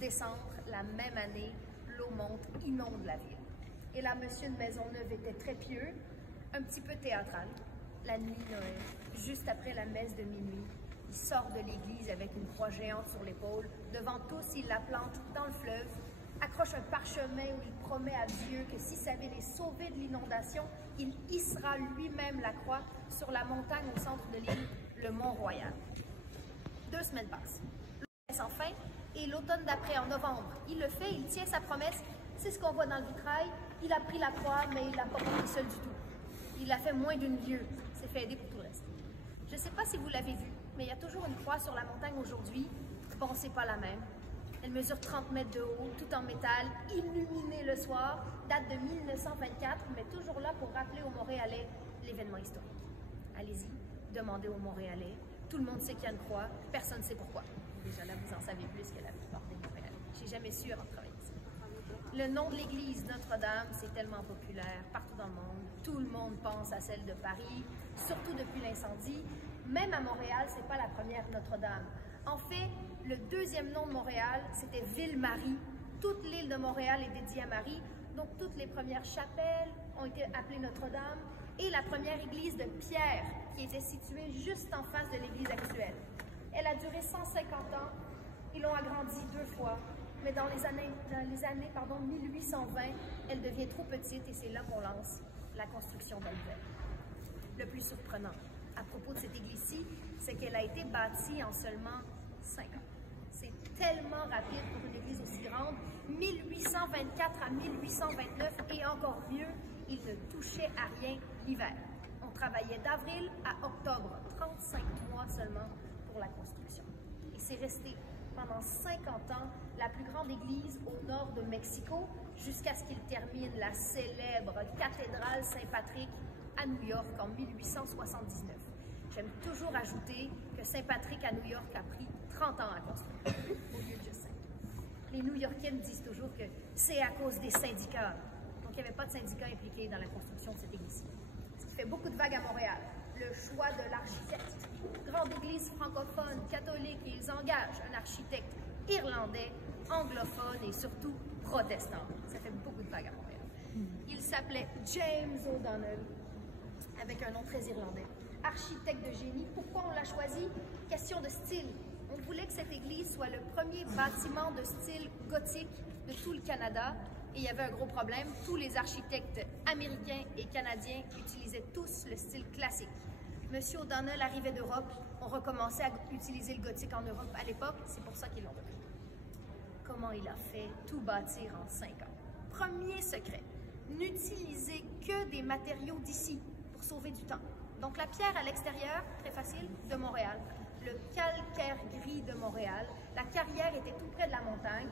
décembre, la même année, l'eau monte, inonde la ville. Et là, monsieur de Maisonneuve était très pieux, un petit peu théâtral. La nuit Noël, juste après la messe de minuit, il sort de l'église avec une croix géante sur l'épaule. Devant tous, il la plante dans le fleuve, accroche un parchemin où il promet à Dieu que si ça avait les sauver de l'inondation, il hissera lui-même la croix sur la montagne au centre de l'île, le Mont-Royal. 2 semaines passent. L'automne sans fin, et l'automne d'après, en novembre, il le fait, il tient sa promesse. C'est ce qu'on voit dans le vitrail. Il a pris la croix, mais il l'a pas portée seul du tout. Il l'a fait moins d'une lieue. C'est fait aider pour tout le reste. Je ne sais pas si vous l'avez vu, mais il y a toujours une croix sur la montagne aujourd'hui. Bon, c'est pas la même. Elle mesure 30 mètres de haut, tout en métal, illuminée le soir, date de 1924, mais toujours là pour rappeler aux Montréalais l'événement historique. Allez-y, demandez aux Montréalais. Tout le monde sait qu'il y a une croix, personne ne sait pourquoi. Déjà là, vous en savez plus que la plupart des Montréalais. J'ai jamais su avant de travailler ici. Le nom de l'église Notre-Dame, c'est tellement populaire partout dans le monde. Tout le monde pense à celle de Paris, surtout depuis l'incendie. Même à Montréal, c'est pas la première Notre-Dame. En fait, le deuxième nom de Montréal, c'était Ville-Marie. Toute l'île de Montréal est dédiée à Marie. Donc, toutes les premières chapelles ont été appelées Notre-Dame. Et la première église de Pierre, qui était située juste en face de l'église actuelle. Elle a duré 150 ans. Ils l'ont agrandie 2 fois. Mais dans les années 1820, elle devient trop petite et c'est là qu'on lance la construction de la nouvelle. Le plus surprenant à propos de cette église-ci, c'est qu'elle a été bâtie en seulement 5 ans. C'est tellement rapide pour une église aussi grande. 1824 à 1829 et encore mieux, il ne touchait à rien l'hiver. On travaillait d'avril à octobre, 35 mois seulement pour la construction. Et c'est resté pendant 50 ans la plus grande église au nord de Mexico jusqu'à ce qu'il termine la célèbre cathédrale Saint-Patrick à New York en 1879. J'aime toujours ajouter que Saint-Patrick à New York a pris 30 ans à construire, au lieu de juste 5. Les New-Yorkais me disent toujours que c'est à cause des syndicats. Donc, il n'y avait pas de syndicats impliqués dans la construction de cette église. Ce qui fait beaucoup de vagues à Montréal. Le choix de l'architecte. Grande église francophone, catholique, et ils engagent un architecte irlandais, anglophone et surtout protestant. Ça fait beaucoup de vagues à Montréal. Il s'appelait James O'Donnell, avec un nom très irlandais. Architecte de génie. Pourquoi on l'a choisi? Question de style. On voulait que cette église soit le premier bâtiment de style gothique de tout le Canada. Et il y avait un gros problème. Tous les architectes américains et canadiens utilisaient tous le style classique. Monsieur O'Donnell arrivait d'Europe. On recommençait à utiliser le gothique en Europe à l'époque. C'est pour ça qu'ils l'ont repris. Comment il a fait tout bâtir en 5 ans? Premier secret, n'utilisez que des matériaux d'ici pour sauver du temps. Donc la pierre à l'extérieur, très facile, de Montréal. Le calcaire gris de Montréal. La carrière était tout près de la montagne.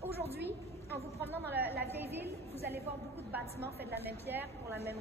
Aujourd'hui, en vous promenant dans la vieille ville, vous allez voir beaucoup de bâtiments faits de la même pierre pour la même